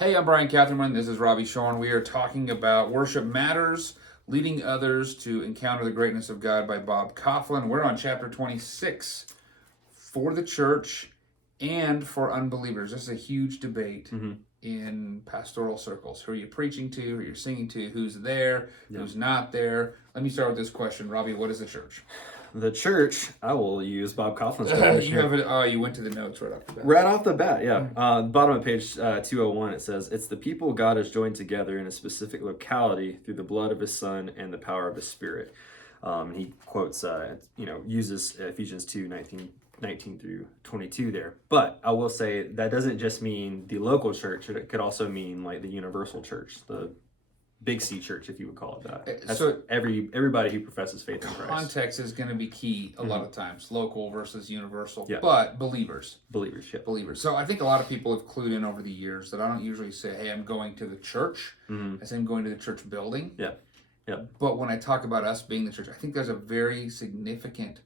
Hey, I'm Bryan Catherman. This is Robbie Tschorn. We are talking about Worship Matters, Leading Others to Encounter the Greatness of God by Bob Kauflin. We're on chapter 26 for the church and for unbelievers. This is a huge debate in pastoral circles. Who are you preaching to? Who are you singing to? Who's there? Who's not there? Let me start with this question. Robbie, what is the church? The church, I will use Bob Kauflin's definition. You went to the notes right off the bat. Right off the bat, yeah. Bottom of page 201, it says, "It's the people God has joined together in a specific locality through the blood of his Son and the power of his Spirit." He quotes, uses Ephesians 2:19 through 22 there. But I will say that doesn't just mean the local church. It could also mean like the universal church, the Big C church, if you would call it that. That's so everybody who professes faith in Christ. Context is going to be key a lot of times, local versus universal. Yeah. But believers. Believers, yeah. Believers. So I think a lot of people have clued in over the years that I don't usually say, hey, I'm going to the church. I say I'm going to the church building. Yeah. Yeah. But when I talk about us being the church, I think there's a very significant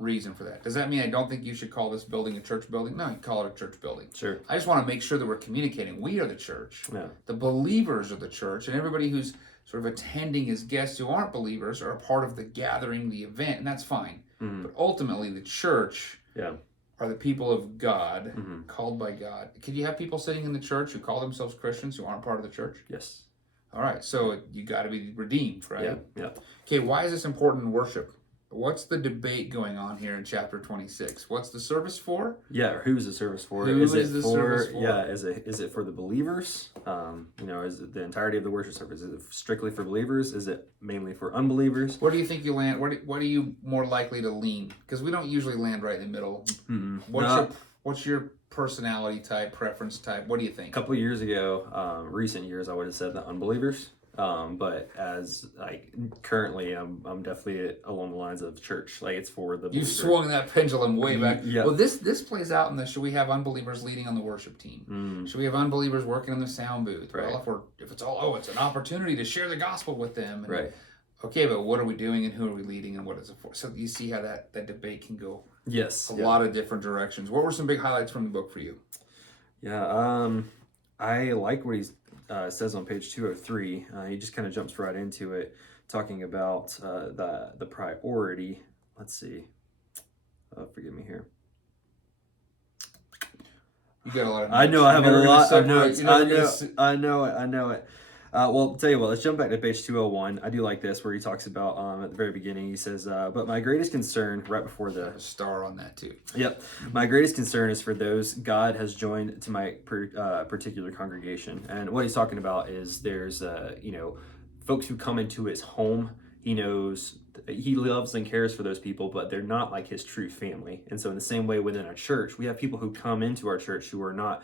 reason for that. Does that mean I don't think you should call this building a church building? No, you call it a church building. Sure. I just want to make sure that we're communicating. We are the church. Yeah. The believers are the church, and everybody who's sort of attending as guests who aren't believers are a part of the gathering, the event, and that's fine. But ultimately, the church are the people of God, called by God. Could you have people sitting in the church who call themselves Christians who aren't part of the church? Yes. All right, so you got to be redeemed, right? Yeah. Yeah. Okay, why is this important in worship? What's the debate going on here in chapter 26? What's the service for? Yeah, who's the service for? Who is the service for? Yeah, is it for the believers? Is it the entirety of the worship service? Is it strictly for believers? Is it mainly for unbelievers? Where do you think you land? What are you more likely to lean? Because we don't usually land right in the middle. What's your personality type, preference type? What do you think? A couple of years ago, recent years, I would have said the unbelievers. But as currently, I'm definitely along the lines of church. Like it's for the You've swung that pendulum way back. Yeah. Well, this plays out in the should we have unbelievers leading on the worship team? Should we have unbelievers working in the sound booth? Right. Well, if it's it's an opportunity to share the gospel with them. And, right. Okay, but what are we doing and who are we leading and what is it for? So you see how that debate can go. Yes. A lot of different directions. What were some big highlights from the book for you? Yeah. I like what he says on page 203. He just kind of jumps right into it, talking about the priority. Let's see. Forgive me here. You got a lot of notes. I know I have a lot of notes. I know it. Well, tell you what, let's jump back to page 201. I do like this where he talks about at the very beginning, he says, but my greatest concern, right before the star on that too. Yep. My greatest concern is for those God has joined to my particular congregation. And what he's talking about is there's, folks who come into his home. He knows he loves and cares for those people, but they're not like his true family. And so in the same way within our church, we have people who come into our church who are not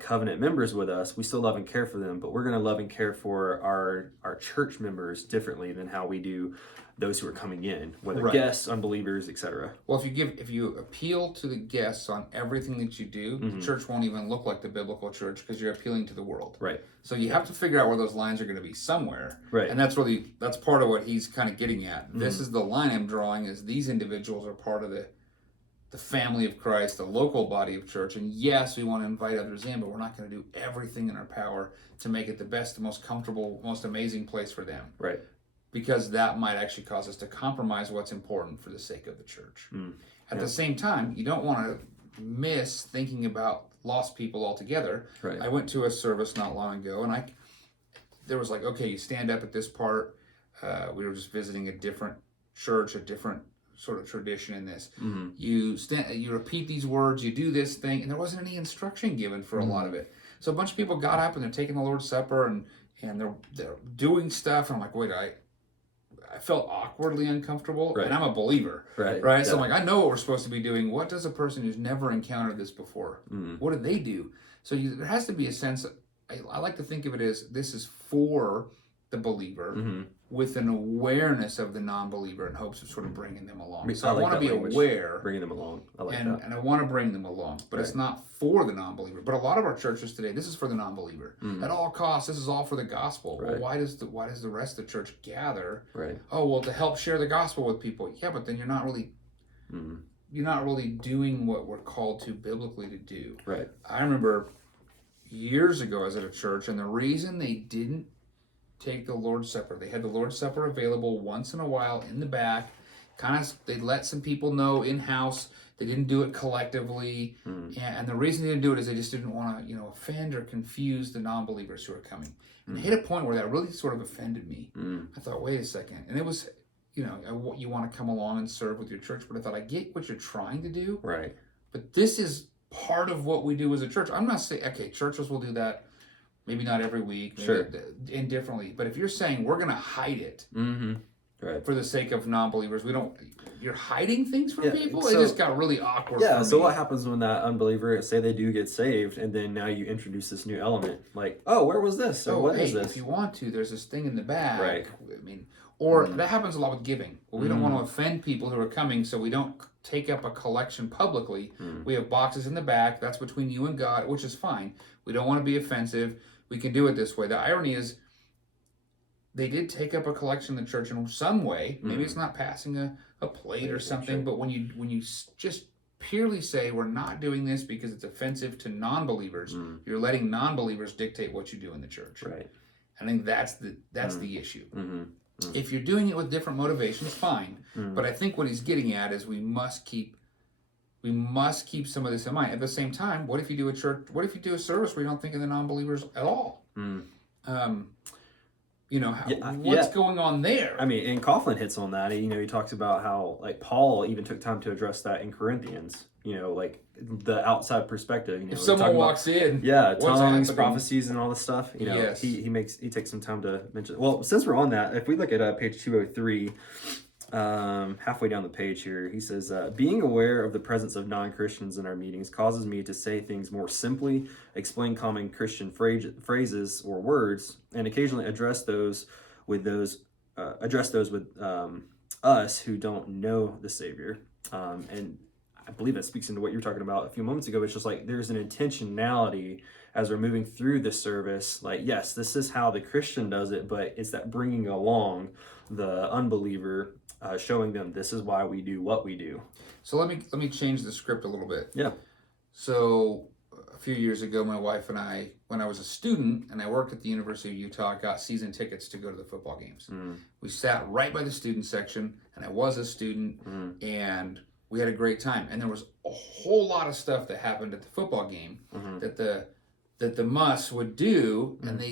covenant members with us. We still love and care for them, but we're going to love and care for our church members differently than how we do those who are coming in, whether guests, unbelievers, etc. Well, if you appeal to the guests on everything that you do, the church won't even look like the biblical church because you're appealing to the world. Right. So you have to figure out where those lines are going to be somewhere. Right. And that's part of what he's kind of getting at. This is the line I'm drawing: is these individuals are part of the family of Christ, the local body of church, and yes, we want to invite others in, but we're not going to do everything in our power to make it the best, the most comfortable, most amazing place for them. Right. Because that might actually cause us to compromise what's important for the sake of the church. At the same time, you don't want to miss thinking about lost people altogether. Right. I went to a service not long ago, and there was okay, you stand up at this part. We were just visiting a different church, a different sort of tradition in this. You repeat these words, you do this thing, and there wasn't any instruction given for a lot of it. So a bunch of people got up and they're taking the Lord's Supper and they're doing stuff. And I'm like, wait, I felt awkwardly uncomfortable, and I'm a believer, right? Yeah. So I'm like, I know what we're supposed to be doing. What does a person who's never encountered this before? What do they do? So there has to be a sense. I like to think of it as this is for the believer with an awareness of the non-believer in hopes of sort of bringing them along. So I want to be aware. Bringing them along. I like that. And I want to bring them along, but it's not for the non-believer. But a lot of our churches today, this is for the non-believer. At all costs, this is all for the gospel. Right. Well, why does the rest of the church gather? Right. Oh, well, to help share the gospel with people. Yeah, but then you're not really doing what we're called to biblically to do. Right. I remember years ago. I was at a church, and the reason they didn't take the Lord's Supper, they had the Lord's Supper available once in a while in the back. They let some people know in-house. They didn't do it collectively. And the reason they didn't do it is they just didn't want to, offend or confuse the non-believers who are coming. And they hit a point where that really sort of offended me. I thought, wait a second. And it was, you want to come along and serve with your church, but I thought, I get what you're trying to do. Right. But this is part of what we do as a church. I'm not saying, okay, churches will do that. Maybe not every week, sure, indifferently. But if you're saying we're going to hide it right, for the sake of non-believers, you're hiding things from people? So, it just got really awkward for me. So what happens when that unbeliever, say they do get saved, and then now you introduce this new element? Like, oh, where was this? So what is this? If you want to, there's this thing in the back. Right. Or that happens a lot with giving. Well, we don't want to offend people who are coming, so we don't take up a collection publicly. We have boxes in the back. That's between you and God, which is fine. We don't want to be offensive. We can do it this way. The irony is, they did take up a collection in the church in some way. Maybe it's not passing a plate or something, but when you just purely say we're not doing this because it's offensive to non-believers, you're letting non-believers dictate what you do in the church. Right. I think that's the issue. If you're doing it with different motivations, fine. But I think what he's getting at is we must keep some of this in mind. At the same time, what if you do a service where you don't think of the non-believers at all? What's going on there? I mean, and Kauflin hits on that. He talks about how, like, Paul even took time to address that in Corinthians. Like the outside perspective. If someone walks in, tongues, prophecies, and all this stuff. Yes. he takes some time to mention. Well, since we're on that, if we look at page 203. Halfway down the page here, he says, being aware of the presence of non-Christians in our meetings causes me to say things more simply, explain common Christian phrases or words, and occasionally address those with us who don't know the Savior. And I believe that speaks into what you were talking about a few moments ago. It's just like there's an intentionality as we're moving through the service. Like, yes, this is how the Christian does it, but it's that bringing along the unbeliever, showing them this is why we do what we do. So let me change the script a little bit. Yeah. So a few years ago, my wife and I, when I was a student and I worked at the University of Utah, I got season tickets to go to the football games. We sat right by the student section, and I was a student, and we had a great time. And there was a whole lot of stuff that happened at the football game that the Muss would do, and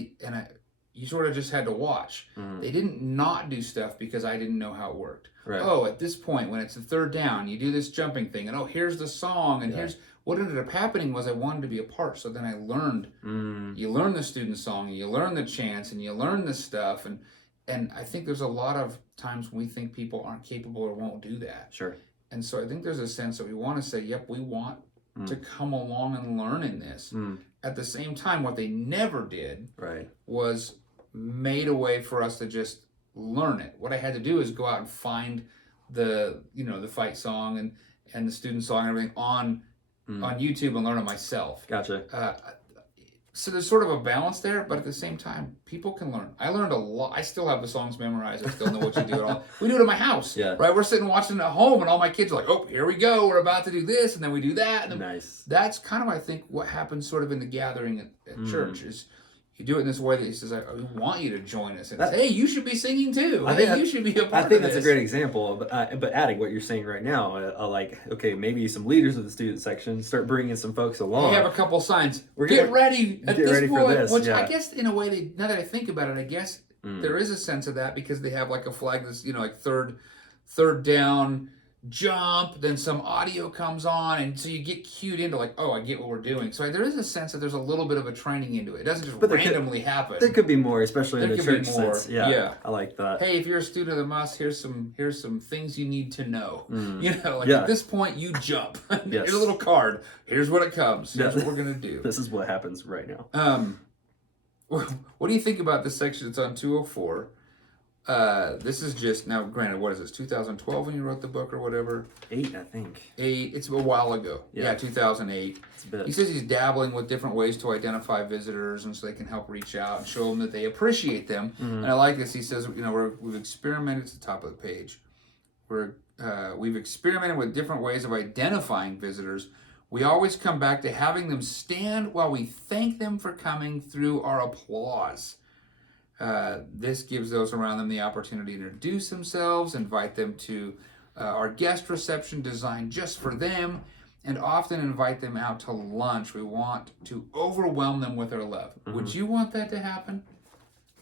you sort of just had to watch. They didn't not do stuff because I didn't know how it worked. Right. Oh, at this point, when it's the third down, you do this jumping thing, and here's the song, and here's what ended up happening was I wanted to be a part. So then I learned. You learn the student song, and you learn the chants, and you learn this stuff, and I think there's a lot of times when we think people aren't capable or won't do that. Sure. And so I think there's a sense that we want to say, yep, we want to come along and learn in this. At the same time, what they never did was made a way for us to just learn it. What I had to do is go out and find the fight song and the student song and everything on YouTube and learn it myself. Gotcha. So there's sort of a balance there, but at the same time, people can learn. I learned a lot. I still have the songs memorized. I still know what you do at all. We do it at my house. Yeah. Right? We're sitting watching at home, and all my kids are like, oh, here we go. We're about to do this, and then we do that. And nice. That's kind of, I think, what happens sort of in the gathering at church is you do it in this way that he says, I want you to join us. And hey, you should be singing too. You should be a part of this. I think that's a great example. But adding what you're saying right now, okay, maybe some leaders of the student section start bringing some folks along. We have a couple signs. Get ready at this point. For this. Which I guess in a way, now that I think about it, I guess there is a sense of that because they have like a flag that's, like third down, jump, then some audio comes on, and so you get cued into like, oh, I get what we're doing. So there is a sense that there's a little bit of a training into it. It doesn't just randomly happen. There could be more, especially in the church sense. Yeah, I like that. Hey, if you're a student of the Muss, here's some things you need to know. At this point, you jump. Here's a little card. Here's what it comes. Here's what we're gonna do. This is what happens right now. What do you think about this section? It's on 204. This is just, now granted, what is this, 2012 when you wrote the book or whatever? 8, I think. 8, it's a while ago. Yeah 2008. It's a bit. He says he's dabbling with different ways to identify visitors and so they can help reach out and show them that they appreciate them. And I like this. He says, we've experimented, it's the top of the page. We've experimented with different ways of identifying visitors We always come back to having them stand while we thank them for coming through our applause. This gives those around them the opportunity to introduce themselves, invite them to our guest reception designed just for them, and often invite them out to lunch. We want to overwhelm them with our love. Would you want that to happen?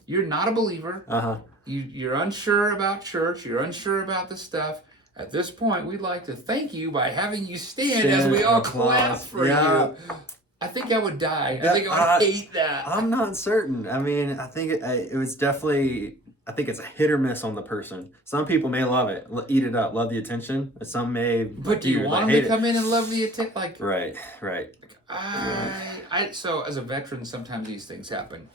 You're not a believer. You're unsure about church. You're unsure about the stuff. At this point, we'd like to thank you by having you stand as we all clap for you. I think I would die. I think I would hate that. I'm not certain. I mean, I think it was definitely... I think it's a hit or miss on the person. Some people may love it, eat it up, love the attention. Some may. But do you want them to come in and love the attention? Like, right. So as a veteran, sometimes these things happen,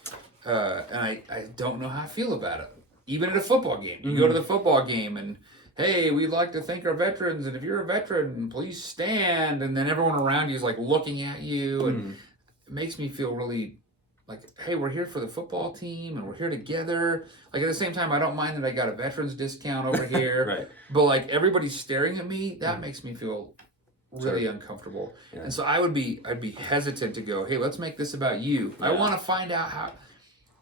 and I don't know how I feel about it. Even at a football game, you go to the football game, and hey, we'd like to thank our veterans, and if you're a veteran, please stand. And then everyone around you is like looking at you, and it makes me feel really. Like, hey, we're here for the football team, and we're here together. Like, at the same time, I don't mind that I got a veterans discount over here. Right. But, like, everybody's staring at me. That makes me feel really uncomfortable. Yeah. And so I'd be hesitant to go, hey, let's make this about you. Yeah. I want to find out how.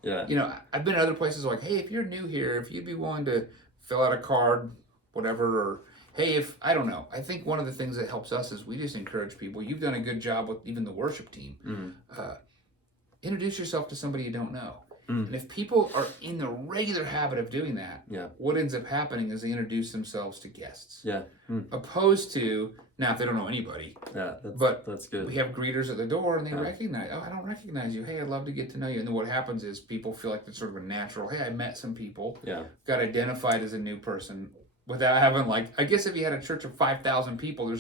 Yeah. You know, I've been at other places like, hey, if you're new here, if you'd be willing to fill out a card, whatever, or hey, if, I don't know. I think one of the things that helps us is we just encourage people. You've done a good job with even the worship team. Introduce yourself to somebody you don't know. And if people are in the regular habit of doing that, what ends up happening is they introduce themselves to guests. Opposed to, now if they don't know anybody. That's good. We have greeters at the door and they recognize, I don't recognize you. Hey, I'd love to get to know you. And then what happens is people feel like it's sort of a natural, hey, I met some people. Got identified as a new person without having I guess if you had a church of 5,000 people,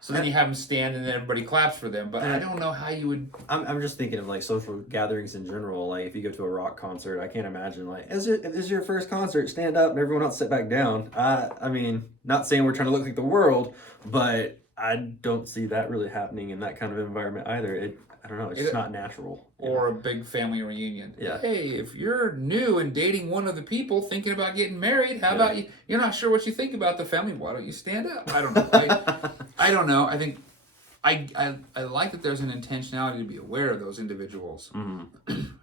so then you have them stand and then everybody claps for them. But I don't know how you would... I'm just thinking of social gatherings in general. Like if you go to a rock concert, I can't imagine if this is your first concert, stand up and everyone else sit back down. I mean, not saying we're trying to look like the world, but I don't see that really happening in that kind of environment either. I don't know, it's just not natural. Or a big family reunion. Hey, if you're new and dating one of the people thinking about getting married, how about you're not sure what you think about the family, why don't you stand up? I don't know. I don't know. I think I like that there's an intentionality to be aware of those individuals.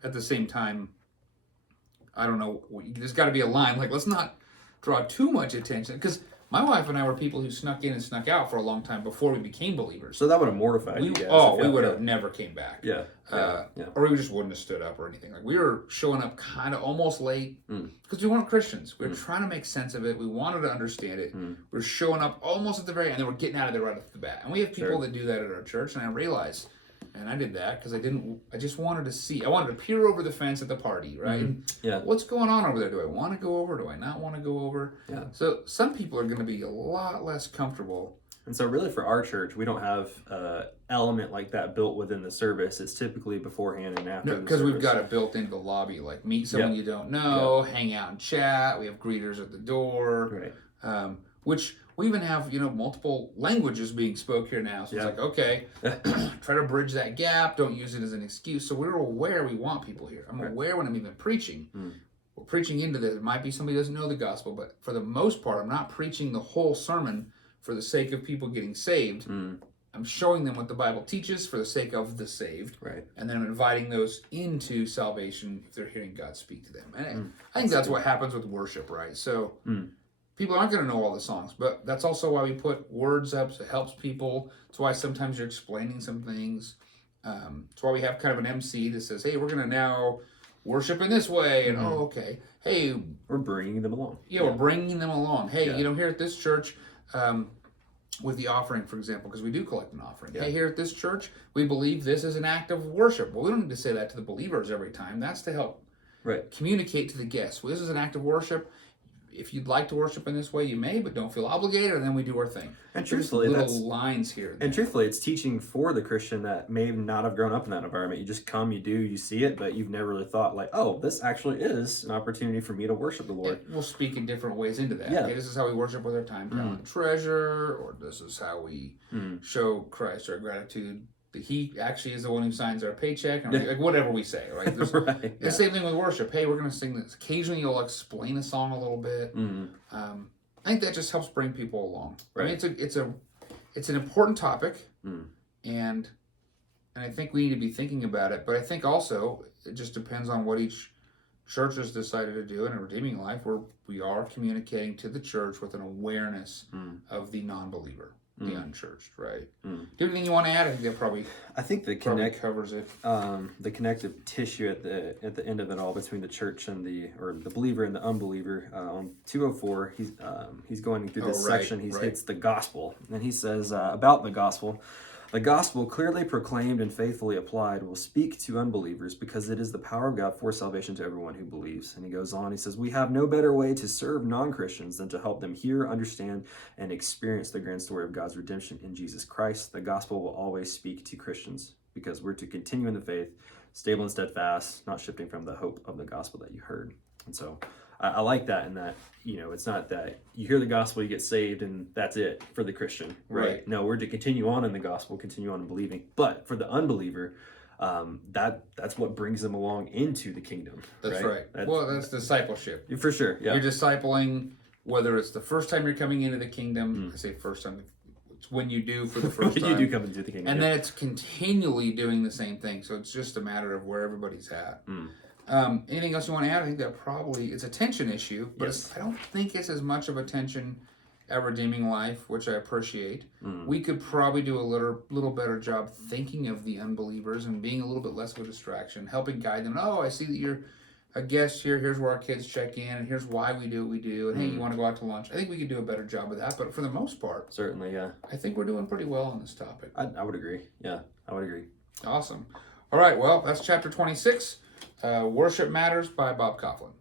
At the same time, I don't know, there's got to be a line. Let's not draw too much attention, because my wife and I were people who snuck in and snuck out for a long time before we became believers. So that would have mortified you guys. We would have never came back. Or we just wouldn't have stood up or anything. We were showing up kind of almost late because we weren't Christians. We were trying to make sense of it. We wanted to understand it. We were showing up almost at the very end, and then we're getting out of there right off the bat. And we have people that do that at our church, and I realized, and I did that because I just wanted to see. I wanted to peer over the fence at the party, right? What's going on over there? Do I want to go over? Do I not want to go over? So some people are going to be a lot less comfortable. And so really for our church, we don't have an element like that built within the service. It's typically beforehand and after the service. Because we've got it built into the lobby, meet someone you don't know, hang out and chat. We have greeters at the door, which... We even have, multiple languages being spoke here now. So it's okay, try to bridge that gap. Don't use it as an excuse. So we're aware we want people here. I'm aware when I'm even preaching. We're preaching into this. It might be somebody who doesn't know the gospel, but for the most part, I'm not preaching the whole sermon for the sake of people getting saved. I'm showing them what the Bible teaches for the sake of the saved. And then I'm inviting those into salvation if they're hearing God speak to them. And I think that's what happens with worship, right? So... People aren't going to know all the songs, but that's also why we put words up, so it helps people. It's why sometimes you're explaining some things. It's why we have kind of an MC that says, hey, we're going to now worship in this way. And, okay. Hey. We're bringing them along. We're bringing them along. Hey, here at this church, with the offering, for example, because we do collect an offering. Hey, here at this church, we believe this is an act of worship. Well, we don't need to say that to the believers every time. That's to help communicate to the guests. Well, this is an act of worship. If you'd like to worship in this way, you may, but don't feel obligated, and then we do our thing. And truthfully, little lines here. And truthfully, it's teaching for the Christian that may not have grown up in that environment. You just come, you see it, but you've never really thought this actually is an opportunity for me to worship the Lord. And we'll speak in different ways into that. Okay, this is how we worship with our time, talent, and treasure, or this is how we show Christ our gratitude. He actually is the one who signs our paycheck, or whatever we say, right? The same thing with worship. Hey, we're going to sing this. Occasionally, you'll explain a song a little bit. I think that just helps bring people along. I mean, it's an important topic, Mm. and I think we need to be thinking about it. But I think also it just depends on what each church has decided to do in a redeeming life, where we are communicating to the church with an awareness of the non-believer, the unchurched, right? Do you have anything you want to add? I think that probably covers it. The connective tissue at the end of it all between the church and the believer and the unbeliever. On 204, he's going through this section. He hits the gospel, and he says about the gospel. The gospel, clearly proclaimed and faithfully applied, will speak to unbelievers because it is the power of God for salvation to everyone who believes. And he goes on, he says, we have no better way to serve non-Christians than to help them hear, understand, and experience the grand story of God's redemption in Jesus Christ. The gospel will always speak to Christians because we're to continue in the faith, stable and steadfast, not shifting from the hope of the gospel that you heard. And so I like that, in that, it's not that you hear the gospel, you get saved, and that's it for the Christian, right? No, we're to continue on in the gospel, continue on in believing. But for the unbeliever, that's what brings them along into the kingdom. That's right. That's discipleship. For sure, yeah. You're discipling, whether it's the first time you're coming into the kingdom. I say first time, it's when you do for the first time. When you do come into the kingdom. And then it's continually doing the same thing. So it's just a matter of where everybody's at. Anything else you want to add? I think that probably it's a tension issue, but I don't think it's as much of a tension at Redeeming Life, which I appreciate. We could probably do a little better job thinking of the unbelievers and being a little bit less of a distraction, helping guide them. Oh, I see that you're a guest here. Here's where our kids check in, and here's why we do what we do. And hey, you want to go out to lunch? I think we could do a better job of that. But for the most part, certainly, yeah, I think we're doing pretty well on this topic. I would agree. Yeah, I would agree. Awesome. All right. Well, that's chapter 26. Worship Matters by Bob Kauflin.